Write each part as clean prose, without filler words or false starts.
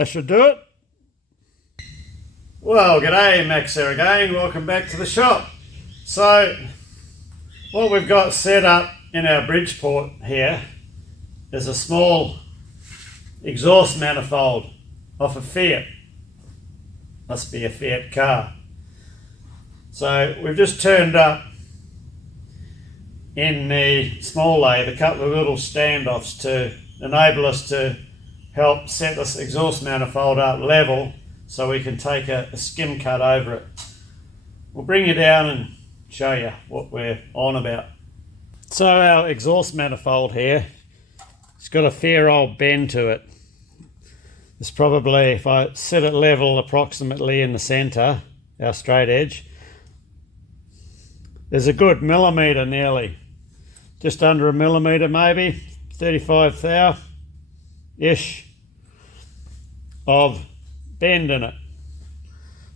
That should do it. Well, g'day, Max here again. Welcome back to the shop. So, what we've got set up in our Bridgeport here is a small exhaust manifold off a Fiat. Must be a Fiat car. So, we've just turned up in the small lathe a couple of little standoffs to enable us to help set this exhaust manifold up level so we can take a skim cut over it. We'll bring you down and show you what we're on about. So our exhaust manifold here, it's got a fair old bend to it. It's probably, if I set it level approximately in the centre, our straight edge, there's a good millimetre nearly, just under a millimetre maybe, 35 thou-ish of bend in it.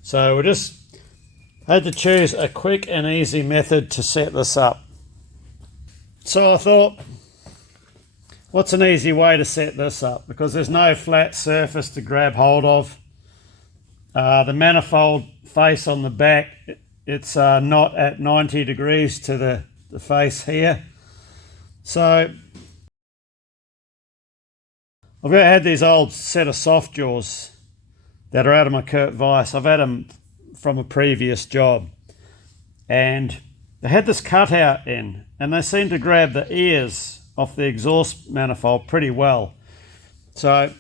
So we just had to choose a quick and easy method to set this up. So I thought, what's an easy way to set this up? Because there's no flat surface to grab hold of. The manifold face on the back, it's not at 90 degrees to the face here. So I've had these old set of soft jaws that are out of my Kurt Weiss. I've had them from a previous job, and they had this cutout in, and they seem to grab the ears off the exhaust manifold pretty well. So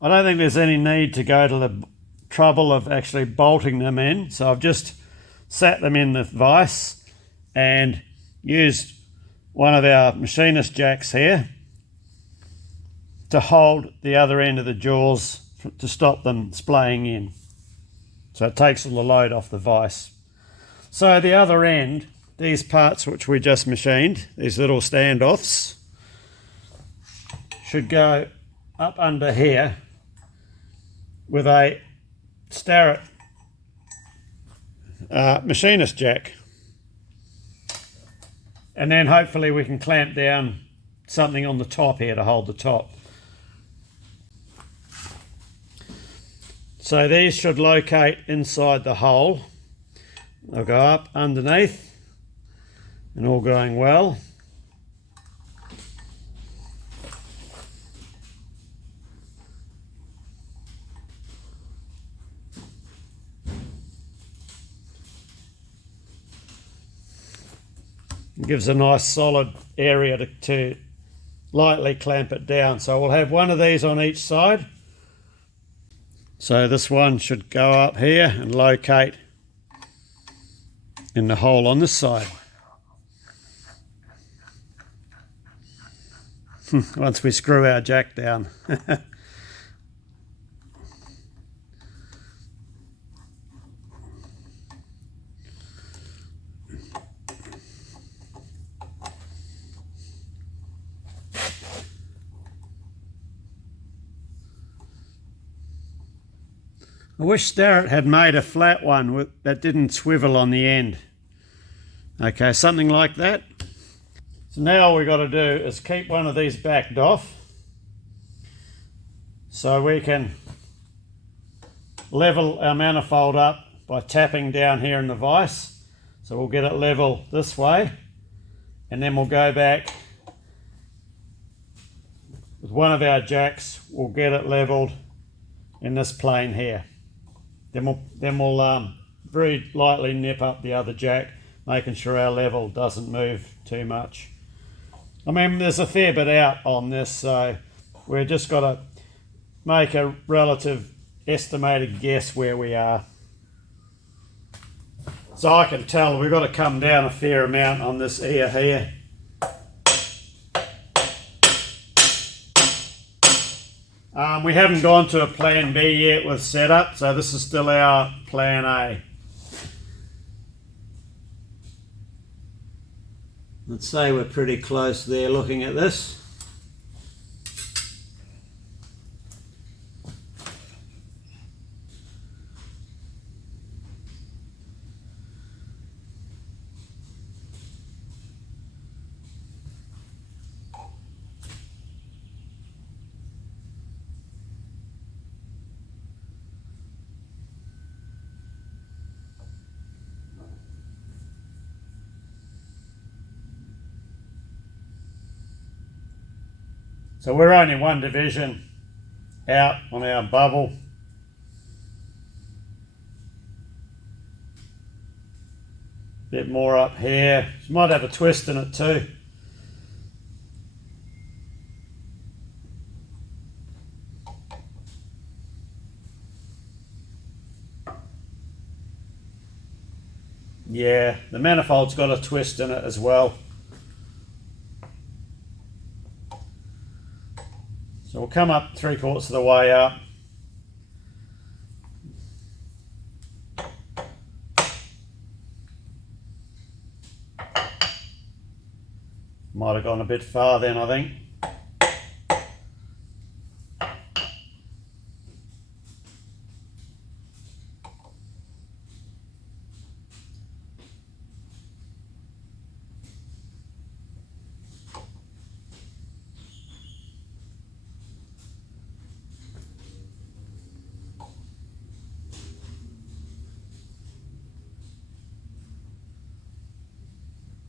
I don't think there's any need to go to the trouble of actually bolting them in. So I've just sat them in the vise and used one of our machinist jacks here to hold the other end of the jaws to stop them splaying in. So it takes all the load off the vise. So the other end, these parts which we just machined, these little standoffs, should go up under here with a Starrett machinist jack. And then hopefully we can clamp down something on the top here to hold the top. So these should locate inside the hole. They'll go up underneath and all going well. It gives a nice solid area to lightly clamp it down. So we'll have one of these on each side. So this one should go up here and locate in the hole on this side. Once we screw our jack down. I wish Starrett had made a flat one that didn't swivel on the end. Okay, something like that. So now all we've got to do is keep one of these backed off so we can level our manifold up by tapping down here in the vise. So we'll get it level this way, and then we'll go back with one of our jacks. We'll get it leveled in this plane here. Then we'll very lightly nip up the other jack, making sure our level doesn't move too much. I mean, there's a fair bit out on this, so we're just got to make a relative estimated guess where we are. So I can tell we've got to come down a fair amount on this ear here. We haven't gone to a plan B yet with setup, so this is still our plan A. Let's say we're pretty close there looking at this. So we're only one division out on our bubble. Bit more up here. Might have a twist in it too. Yeah, the manifold's got a twist in it as well. So we'll come up 3/4 of the way up. Might have gone a bit far then, I think.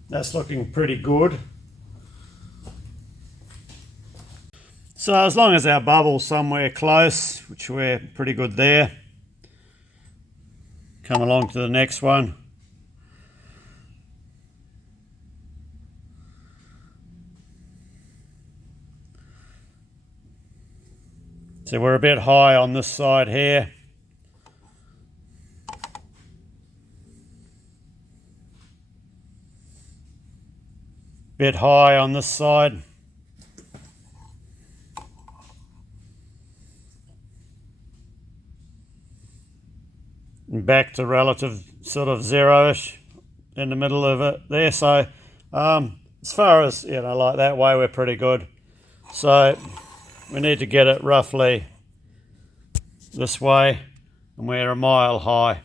That's looking pretty good. So as long as our bubble's somewhere close, which we're pretty good there, come along to the next one. So we're a bit high on this side here. Bit high on this side. And back to relative sort of zero-ish in the middle of it there. So as far as, like that way, we're pretty good. So we need to get it roughly this way, and we're a mile high.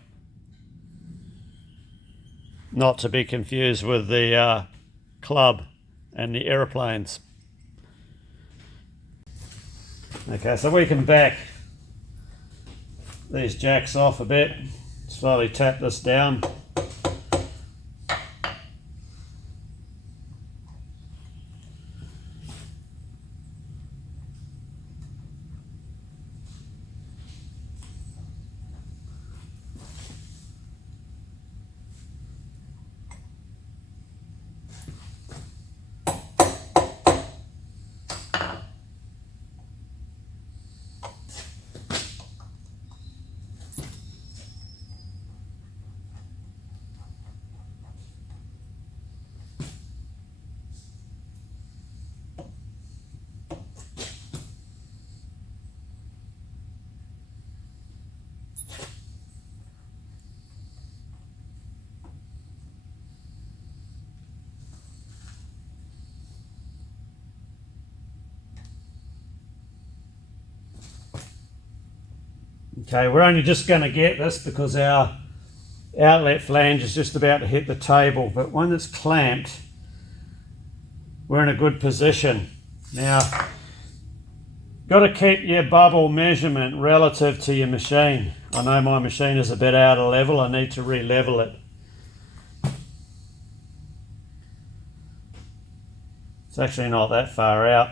Not to be confused with the club and the aeroplanes. Okay, so we can back these jacks off a bit, slowly tap this down. Okay, we're only just going to get this because our outlet flange is just about to hit the table, but when it's clamped, we're in a good position. Now, got to keep your bubble measurement relative to your machine. I know my machine is a bit out of level, I need to re-level it. It's actually not that far out.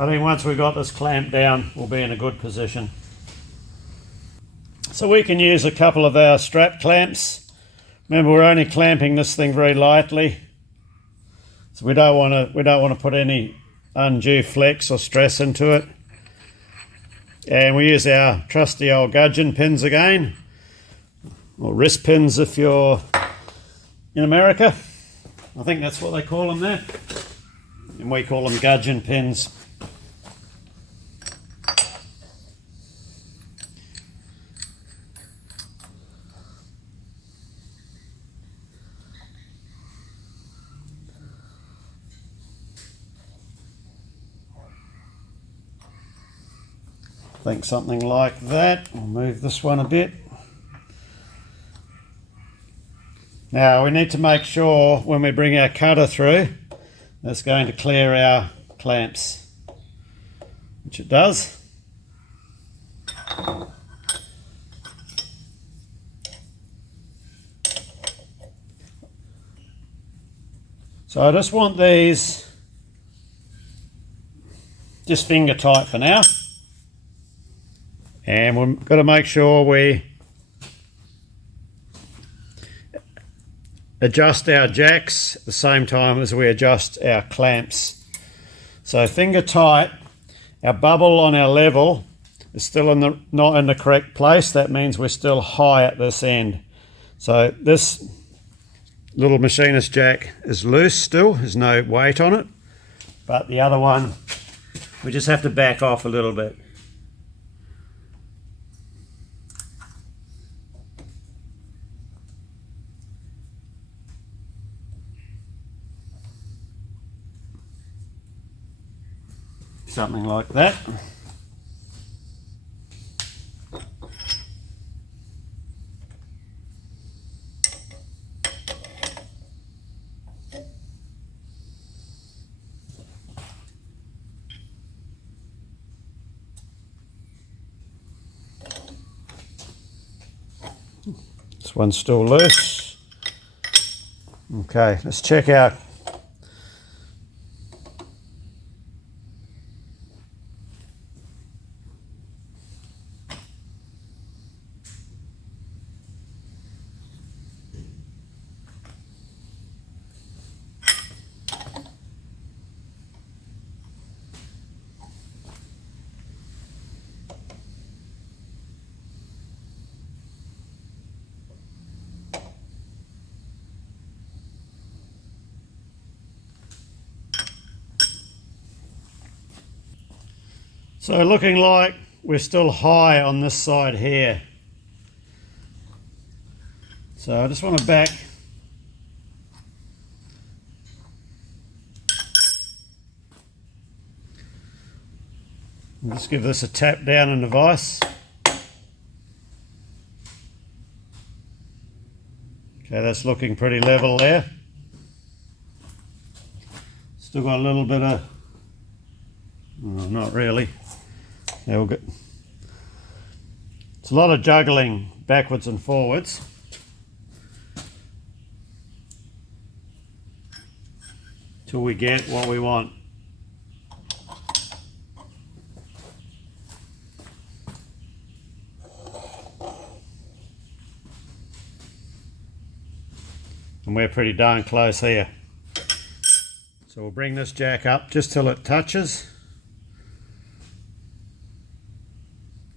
I think once we've got this clamped down, we'll be in a good position. So we can use a couple of our strap clamps. Remember, we're only clamping this thing very lightly, so we don't want to put any undue flex or stress into it. And we use our trusty old gudgeon pins again, or wrist pins if you're in America. I think that's what they call them there, and we call them gudgeon pins. I think something like that. I'll move this one a bit. Now we need to make sure when we bring our cutter through, that's going to clear our clamps, which it does. So I just want these just finger tight for now. And we've got to make sure we adjust our jacks at the same time as we adjust our clamps. So finger tight. Our bubble on our level is still not in the correct place. That means we're still high at this end. So this little machinist jack is loose still, there's no weight on it. But the other one, we just have to back off a little bit. Something like that. This one's still loose. Okay, let's check out. So looking like we're still high on this side here. So I just want to back. Just give this a tap down in the vise. Okay, that's looking pretty level there. Still got a little bit of, not really. They'll get. It's a lot of juggling backwards and forwards. Till we get what we want. And we're pretty darn close here. So we'll bring this jack up just till it touches.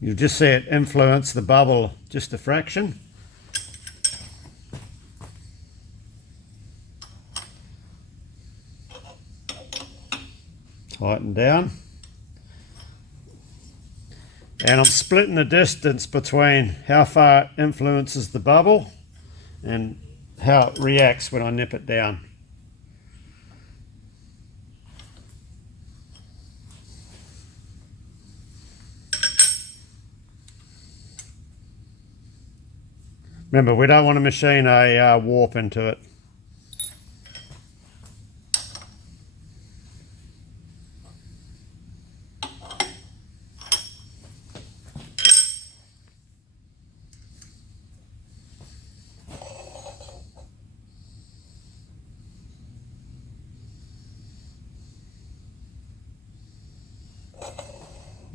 You'll just see it influence the bubble just a fraction. Tighten down. And I'm splitting the distance between how far it influences the bubble and how it reacts when I nip it down. Remember, we don't want to machine a warp into it.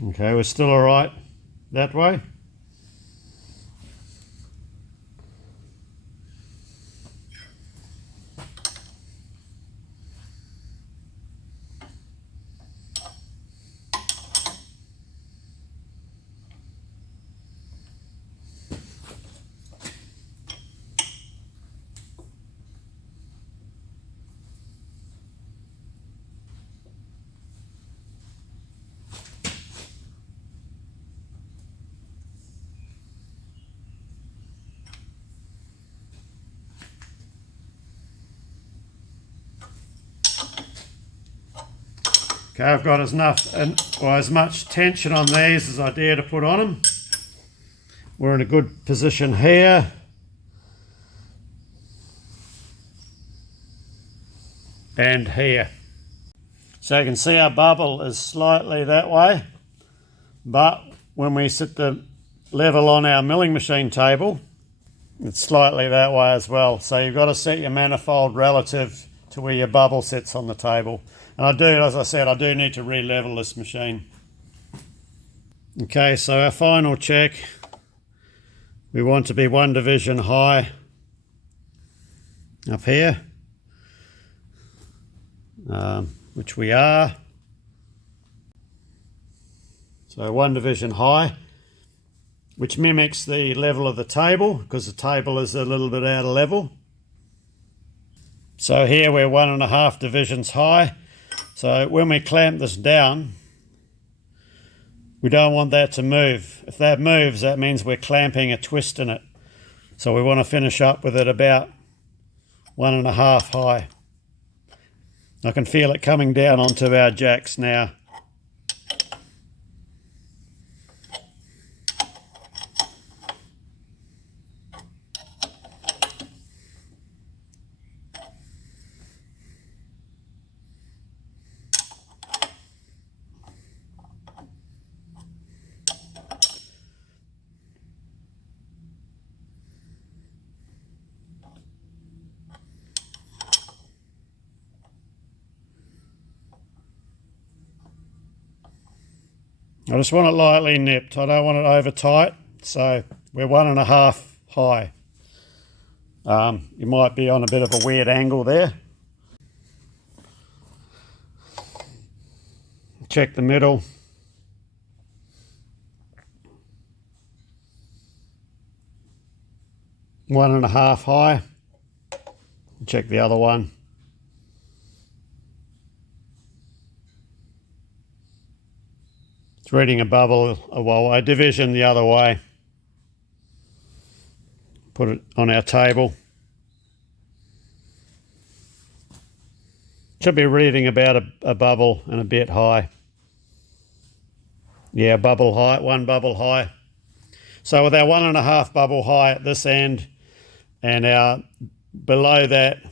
Okay, we're still all right that way. Okay, I've got as much tension on these as I dare to put on them. We're in a good position here. And here. So you can see our bubble is slightly that way, but when we set the level on our milling machine table, it's slightly that way as well. So you've got to set your manifold relative to where your bubble sits on the table. And I do, as I said, I do need to re-level this machine. Okay, so our final check, we want to be 1 division high up here, which we are. So 1 division high, which mimics the level of the table, because the table is a little bit out of level. So here we're 1.5 divisions high. So when we clamp this down, we don't want that to move. If that moves, that means we're clamping a twist in it. So we want to finish up with it about 1.5 high. I can feel it coming down onto our jacks now. I just want it lightly nipped. I don't want it over tight, so we're 1.5 high. You might be on a bit of a weird angle there. Check the middle. One and a half high. Check the other one. It's reading a bubble a division the other way. Put it on our table. Should be reading about a bubble and a bit high. Yeah, bubble high, 1 bubble high. So with our 1.5 bubble high at this end, and our below that,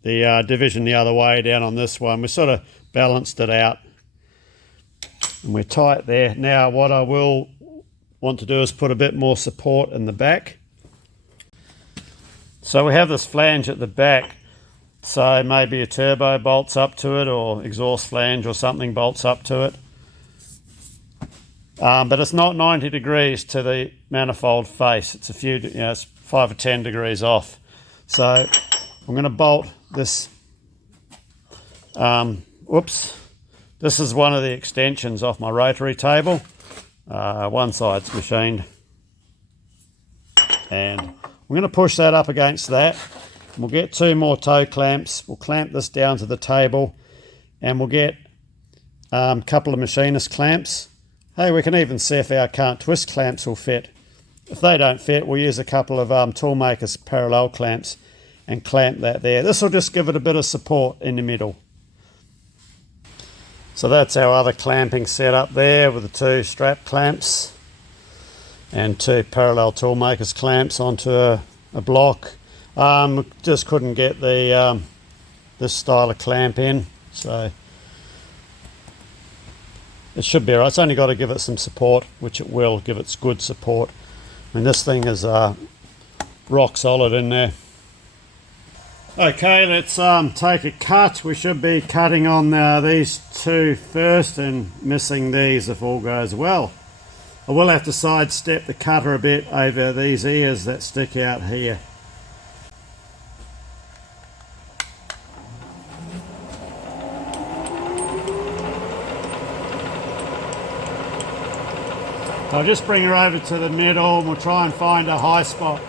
the division the other way down on this one, we sort of balanced it out. And we're tight there. Now what I will want to do is put a bit more support in the back. So we have this flange at the back, so maybe a turbo bolts up to it, or exhaust flange or something bolts up to it. But it's not 90 degrees to the manifold face. It's a few, it's 5 or 10 degrees off. So I'm going to bolt this. This is one of the extensions off my rotary table. One side's machined. And I'm going to push that up against that. We'll get 2 more toe clamps. We'll clamp this down to the table, and we'll get a couple of machinist clamps. Hey, we can even see if our can't twist clamps will fit. If they don't fit, we'll use a couple of toolmakers parallel clamps and clamp that there. This will just give it a bit of support in the middle. So that's our other clamping setup there, with the 2 strap clamps and 2 parallel toolmakers clamps onto a block. Just couldn't get the this style of clamp in, so it should be alright. It's only got to give it some support, which it will give it good support. I mean, this thing is rock solid in there. Okay, let's take a cut. We should be cutting on these 2 first and missing these if all goes well. I will have to sidestep the cutter a bit over these ears that stick out here. I'll just bring her over to the middle and we'll try and find a high spot.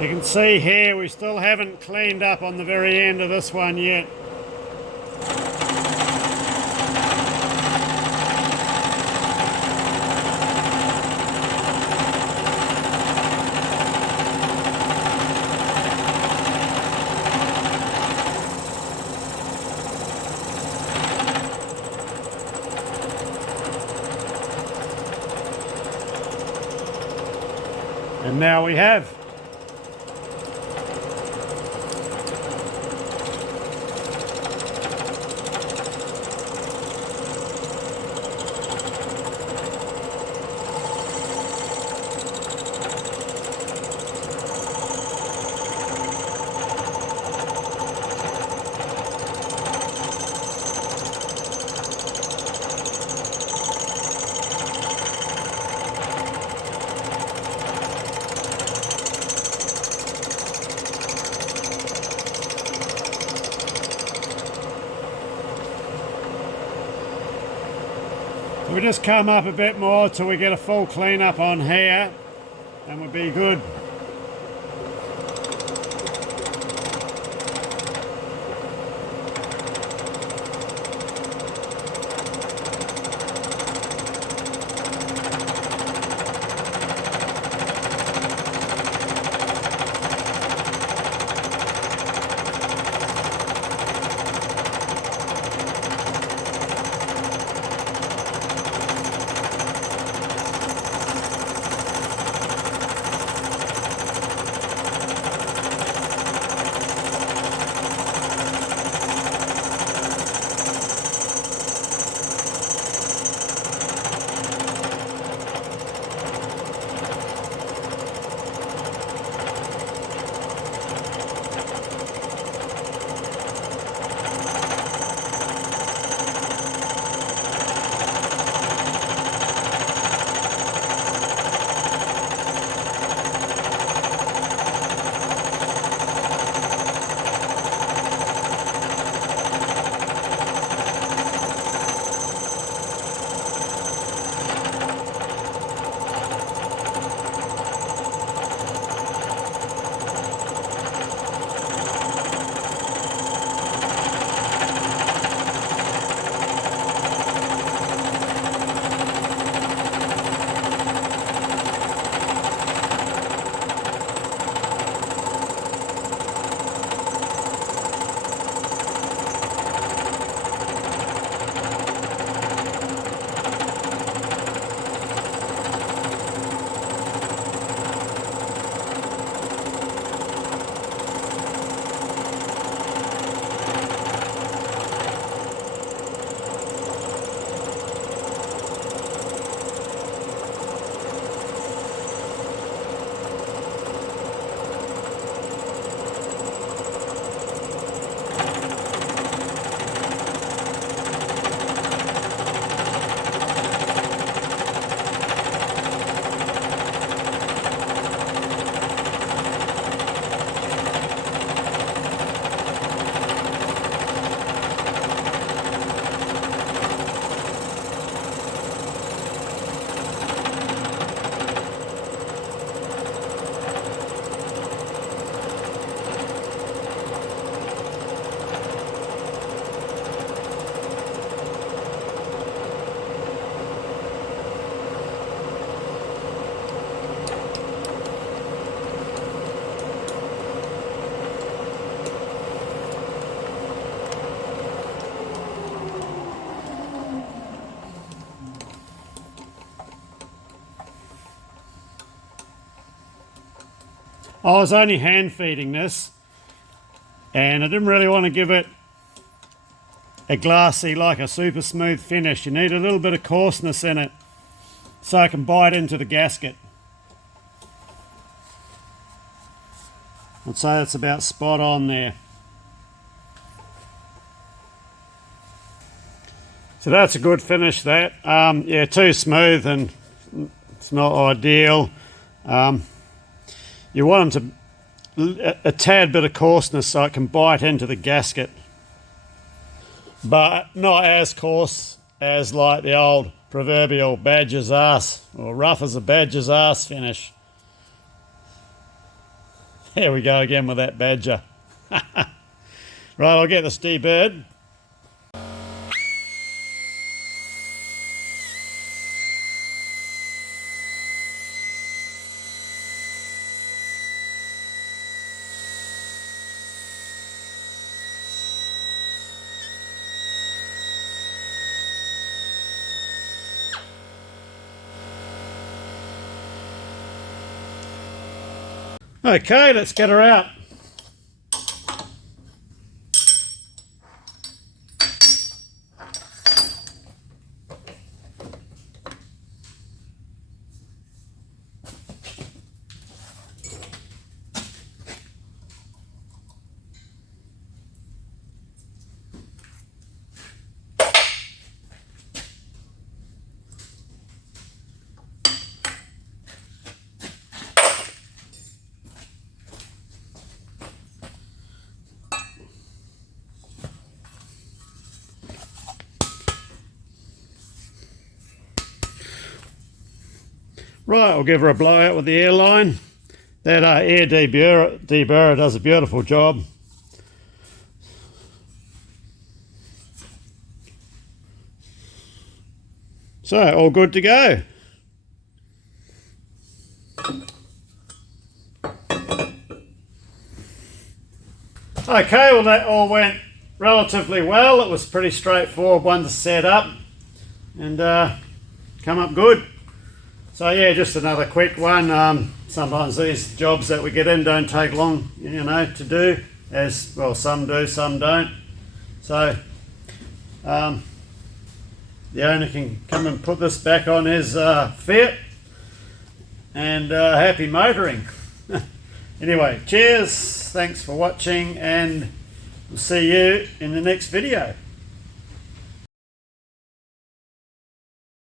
You can see here we still haven't cleaned up on the very end of this one yet. And now we have. We just come up a bit more till we get a full clean up on here and we'll be good. I was only hand feeding this and I didn't really want to give it a glassy, like a super smooth finish. You need a little bit of coarseness in it so I can bite into the gasket. I'd say that's about spot on there. So that's a good finish, that. Yeah, too smooth and it's not ideal. You want them to a tad bit of coarseness so it can bite into the gasket, but not as coarse as like the old proverbial badger's ass, or rough as a badger's ass finish. There we go again with that badger. Right, I'll get this deburred. Okay, let's get her out. Right, I'll give her a blowout with the air line. That air deburrer does a beautiful job. So, all good to go. Okay, well that all went relatively well. It was a pretty straightforward one to set up and come up good. So yeah, just another quick one. Sometimes these jobs that we get in don't take long, to do. As well, some do, some don't. So the owner can come and put this back on his Fiat, and happy motoring. Anyway, cheers, thanks for watching, and we'll see you in the next video.